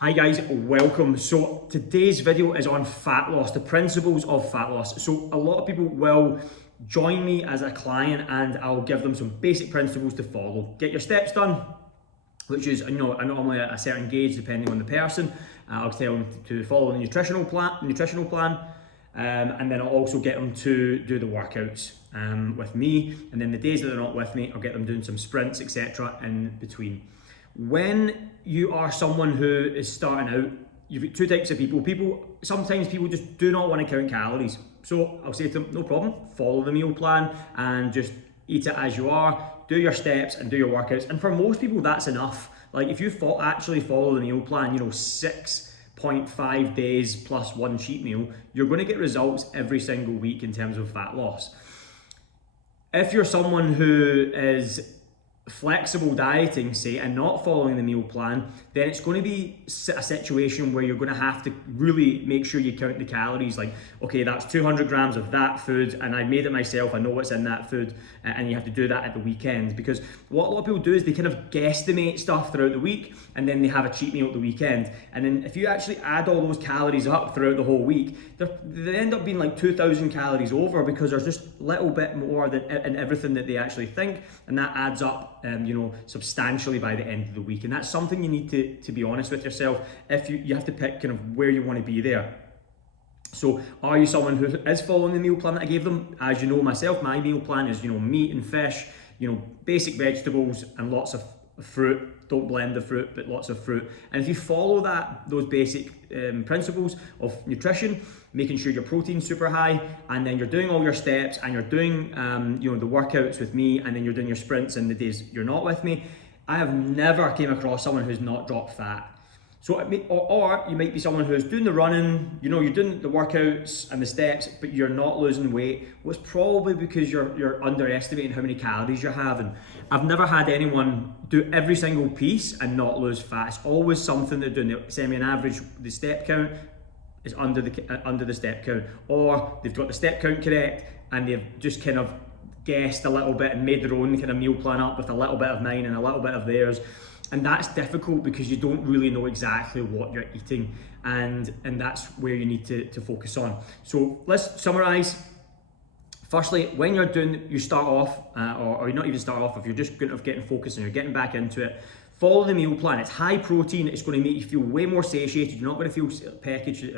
Hi guys, welcome. So today's video is on fat loss, the principles of fat loss. So a lot of people will join me as a client and I'll give them some basic principles to follow. Get your steps done, which is normally a certain gauge depending on the person. I'll tell them to follow the nutritional plan, and then I'll also get them to do the workouts with me. And then the days that they're not with me, I'll get them doing some sprints, etc. in between. When you are someone who is starting out, you've got two types of people. Sometimes people just do not want to count calories. So I'll say to them, no problem, follow the meal plan and just eat it as you are, do your steps and do your workouts. And for most people, that's enough. Like if you actually follow the meal plan, 6.5 days plus one cheat meal, you're going to get results every single week in terms of fat loss. If you're someone who is flexible dieting, say, and not following the meal plan, then it's going to be a situation where you're going to have to really make sure you count the calories. Like, okay, that's 200 grams of that food and I made it myself, I know what's in that food, and you have to do that at the weekend. Because what a lot of people do is they kind of guesstimate stuff throughout the week and then they have a cheat meal at the weekend. And then if you actually add all those calories up throughout the whole week, they end up being like 2,000 calories over because there's just a little bit more than in everything that they actually think, and that adds up substantially by the end of the week. And that's something you need to be honest with yourself. If you have to pick kind of where you want to be there. So are you someone who is following the meal plan that I gave them? As you know, myself, my meal plan is meat and fish, basic vegetables and lots of fruit. Don't blend the fruit, but lots of fruit. And if you follow those basic principles of nutrition, making sure your protein's super high, and then you're doing all your steps and you're doing the workouts with me, and then you're doing your sprints in the days you're not with me, I have never came across someone who's not dropped fat. So, or you might be someone who's doing the running, you're doing the workouts and the steps, but you're not losing weight. Well, it's probably because you're underestimating how many calories you're having. I've never had anyone do every single piece and not lose fat. It's always something they're doing. They send me an average, the step count is under the step count, or they've got the step count correct and they've just kind of guessed a little bit and made their own kind of meal plan up with a little bit of mine and a little bit of theirs. And that's difficult because you don't really know exactly what you're eating, and that's where you need to focus on. So let's summarize. Firstly, when you start off, or you're not even start off, if you're just getting focused and you're getting back into it, follow the meal plan. It's high protein. It's going to make you feel way more satiated. You're not going to feel peckaged,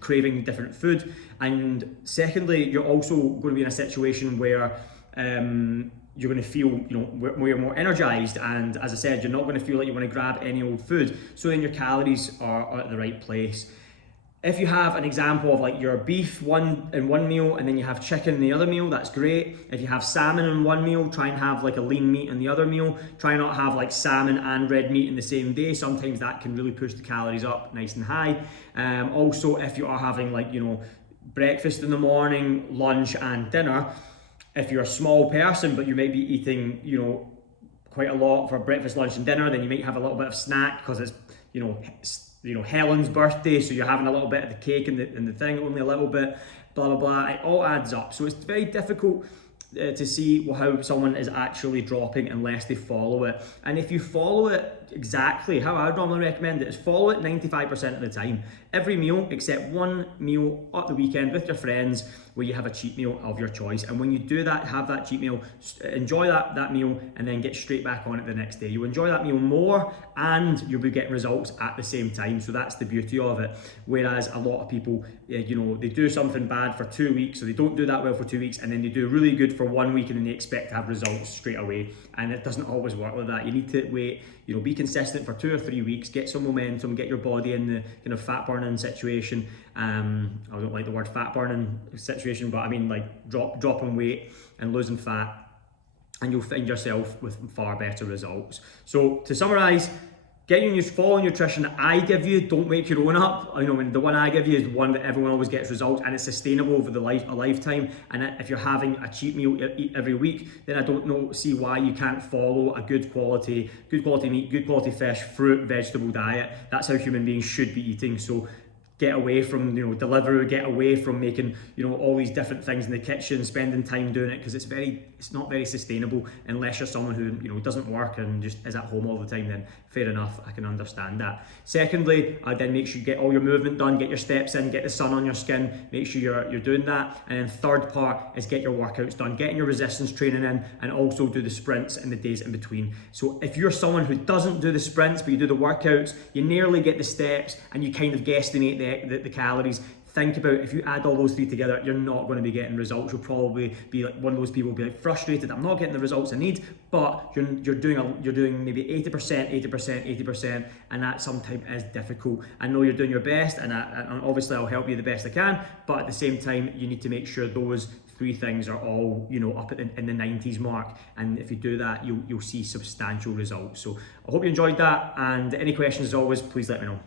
craving different food. And secondly, you're also going to be in a situation where you're going to feel where you're more energized, and as I said, you're not going to feel like you want to grab any old food, so then your calories are at the right place. If you have an example of like your beef in one meal and then you have chicken in the other meal, that's great. If you have salmon in one meal, try and have like a lean meat in the other meal. Try not have like salmon and red meat in the same day. Sometimes that can really push the calories up nice and high. Also, if you are having breakfast in the morning, lunch and dinner, if you're a small person but you might be eating quite a lot for breakfast, lunch and dinner, then you might have a little bit of snack because it's Helen's birthday, so you're having a little bit of the cake and the thing, only a little bit, blah blah blah. It all adds up, so it's very difficult to see how someone is actually dropping unless they follow it. And if you follow it exactly how I would normally recommend it, is follow it 95% of the time. Every meal except one meal at the weekend with your friends where you have a cheat meal of your choice. And when you do that, have that cheat meal, enjoy that meal, and then get straight back on it the next day. You'll enjoy that meal more and you'll be getting results at the same time. So that's the beauty of it. Whereas a lot of people, they do something bad for 2 weeks, so they don't do that well for 2 weeks, and then they do really good for 1 week and then they expect to have results straight away. And it doesn't always work like that. You need to wait, be consistent for 2 or 3 weeks, get some momentum, get your body in the kind of fat burning situation. I don't like the word fat burning situation, but I mean like dropping weight and losing fat, and you'll find yourself with far better results. So to summarize, follow nutrition that I give you, don't make your own up. The one I give you is the one that everyone always gets results, and it's sustainable over a lifetime. And if you're having a cheat meal every week, then I don't see why you can't follow a good quality meat, good quality fish, fruit, vegetable diet. That's how human beings should be eating. So get away from, you know, delivery, get away from making, you know, all these different things in the kitchen, spending time doing it, because it's not very sustainable unless you're someone who, you know, doesn't work and just is at home all the time. Then fair enough, I can understand that. Secondly, then make sure you get all your movement done, get your steps in, get the sun on your skin, make sure you're doing that. And then third part is get your workouts done, getting your resistance training in, and also do the sprints and the days in between. So if you're someone who doesn't do the sprints but you do the workouts, you nearly get the steps and you kind of guesstimate the calories. Think about, if you add all those three together, you're not going to be getting results. You'll probably be like one of those people, be like frustrated, I'm not getting the results I need, but you're doing maybe 80%, and that sometimes is difficult. I know you're doing your best, and obviously I'll help you the best I can, but at the same time, you need to make sure those three things are all, you know, up in the 90s mark, and if you do that, you'll see substantial results. So I hope you enjoyed that, and any questions as always, please let me know.